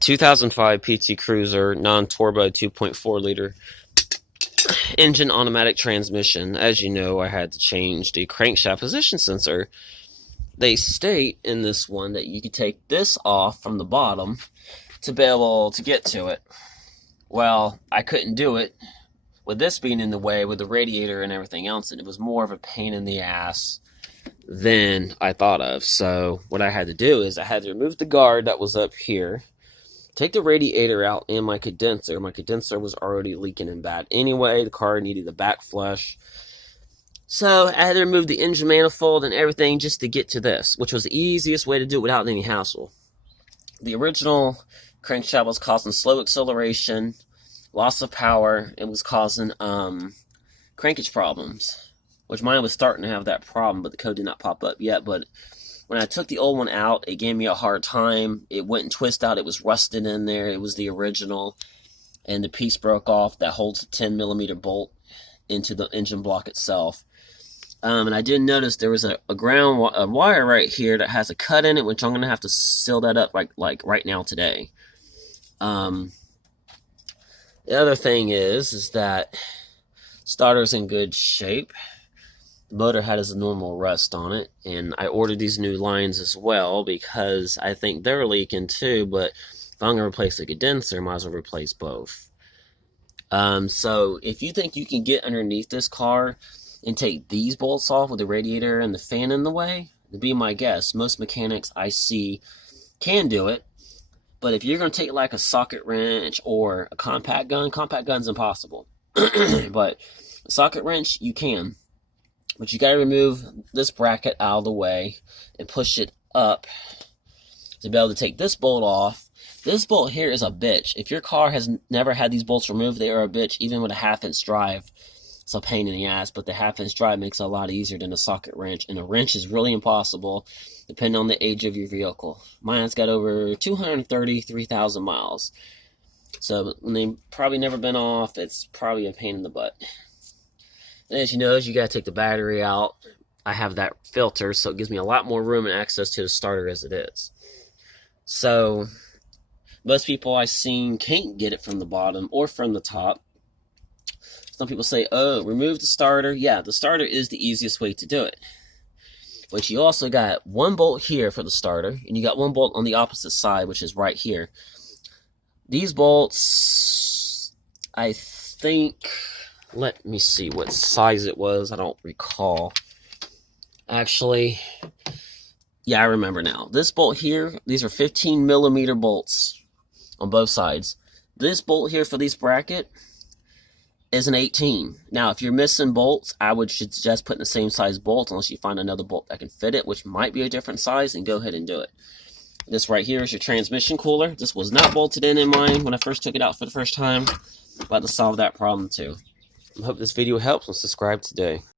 2005 PT Cruiser, non-turbo 2.4 liter engine automatic transmission. As you know, I had to change the crankshaft position sensor. They state in this one that you could take this off from the bottom to be able to get to it. Well, I couldn't do it with this being in the way with the radiator and everything else, and it was more of a pain in the ass than I thought of. So what I had to do is I had to remove the guard that was up here, take the radiator out and my condenser. My condenser was already leaking and bad anyway. The car needed a back flush. So I had to remove the engine manifold and everything just to get to this, which was the easiest way to do it without any hassle. The original crankshaft was causing slow acceleration, loss of power. It was causing crankage problems, which mine was starting to have that problem, but the code did not pop up yet. But when I took the old one out, it gave me a hard time. It wouldn't twist out. It was rusted in there. It was the original, and the piece broke off that holds a 10mm bolt into the engine block itself. And I did notice there was a wire right here that has a cut in it, which I'm going to have to seal that up like right now today. The other thing is that starter's in good shape. The motor had a normal rust on it, and I ordered these new lines as well because I think they're leaking too, but if I'm going to replace the condenser, I might as well replace both. So if you think you can get underneath this car and take these bolts off with the radiator and the fan in the way, be my guest. Most mechanics I see can do it, but if you're going to take like a socket wrench or a compact gun's impossible. But a socket wrench, you can. But you got to remove this bracket out of the way and push it up to be able to take this bolt off. This bolt here is a bitch. If your car has never had these bolts removed, they are a bitch, even with a 1/2-inch drive. It's a pain in the ass, but the 1/2-inch drive makes it a lot easier than a socket wrench, and a wrench is really impossible depending on the age of your vehicle. Mine's got over 233,000 miles, so when they've probably never been off, it's probably a pain in the butt. And as you know, you gotta take the battery out. I have that filter, so it gives me a lot more room and access to the starter as it is. So most people I've seen can't get it from the bottom or from the top. Some people say, oh, remove the starter. Yeah, the starter is the easiest way to do it. But you also got one bolt here for the starter, and you got one bolt on the opposite side, which is right here. These bolts, I think, let me see what size it was. I don't recall. Actually, yeah, I remember now. This bolt here, these are 15mm bolts on both sides. This bolt here for this bracket is an 18. Now, if you're missing bolts, I would suggest putting the same size bolt unless you find another bolt that can fit it, which might be a different size, and go ahead and do it. This right here is your transmission cooler. This was not bolted in mine when I first took it out for the first time. About to solve that problem too. I hope this video helps, and subscribe today.